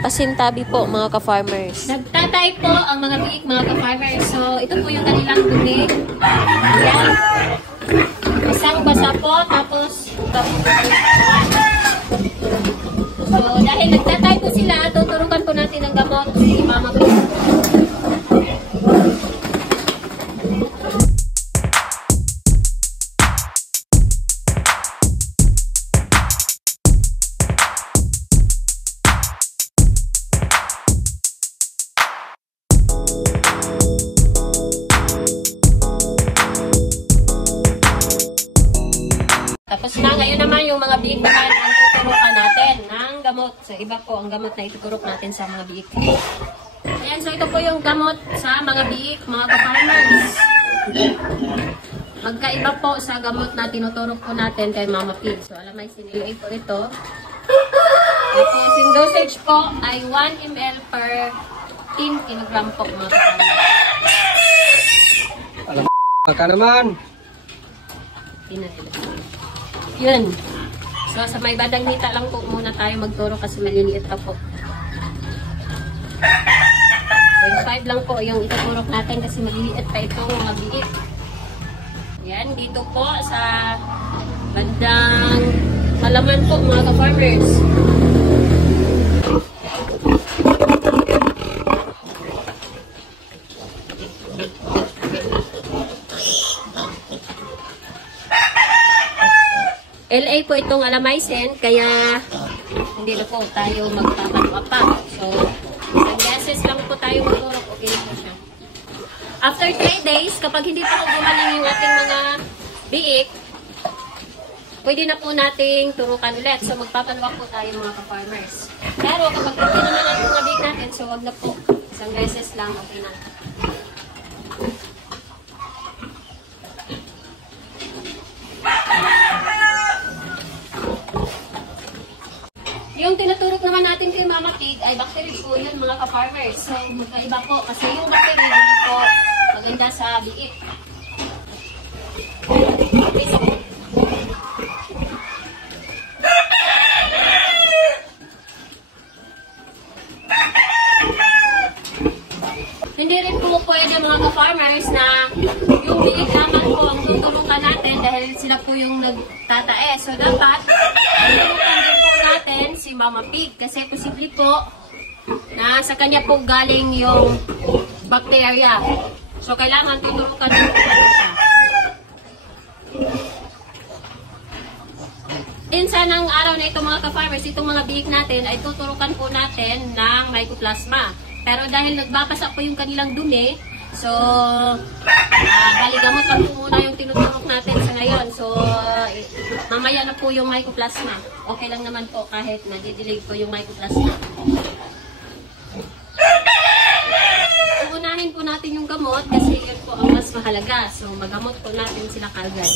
pasintabi po mga ka-farmers. Nagtatay po ang mga biik mga ka-farmers. So, ito po yung kanilang dumi. Ayan. Isang basa po, tapos so, dahil nagtatay po sila, tuturukan po natin ng gamot si Mama Pig. Tapos na, ngayon naman yung mga biik naman ang tuturukan natin ng gamot. So, iba po ang gamot na ituturok natin sa mga biik. Ayan, so ito po yung gamot sa mga biik, mga ka-farmers. Magkaiba po sa gamot na tinuturok po natin kay Mama Pig. So, alam ay sinilay po ito. Tapos, yung dosage po ay 1 ml per 10 kg po, mga ka-farmers. Alam ka naman. Yun. So, sa may badang hita lang po muna tayo magturo kasi maliliit pa po. 5 lang po yung ituturok natin kasi maliliit pa itong mga biik. Yan, dito po sa bandang halaman po mga ka-farmers. LA po itong alamycin, kaya hindi na po tayo magpapanuwa pa. So, isang gases lang po tayo magturok, okay na po siya. After 3 days, kapag hindi pa gumaling yung ating mga biik, pwede na po nating turukan ulit. So, magpapanuwa po tayo mga ka-farmers. Pero kapag hindi naman natin mga biik natin, so wag na po. Isang gases lang, okay na. Yung tinuturok naman natin kay Mama Pig ay bacteria po yun mga ka-farmers. So, magkaiba po kasi yung bacteria hindi po maganda sa biik. Hindi rin po pwede mga ka-farmers na yung biik naman po ang tuturukan natin dahil sila po yung nagtatae. So, dapat tuturukan din po natin si Mama Pig kasi posible po na sa kanya po galing yung bacteria. So, kailangan tuturukan din po natin siya. Din sanang araw na ito mga ka-farmers, itong mga biik natin ay tuturukan po natin ng mycoplasma. Pero dahil nagbabasa po yung kanilang dumi, so baligamot lang po muna yung tinuturok natin sa ngayon. So mamaya na po yung mycoplasma. Okay lang naman po kahit nadidelay po yung mycoplasma. Uunahin po natin yung gamot kasi yun po ang mas mahalaga. So magamot po natin sila kagad.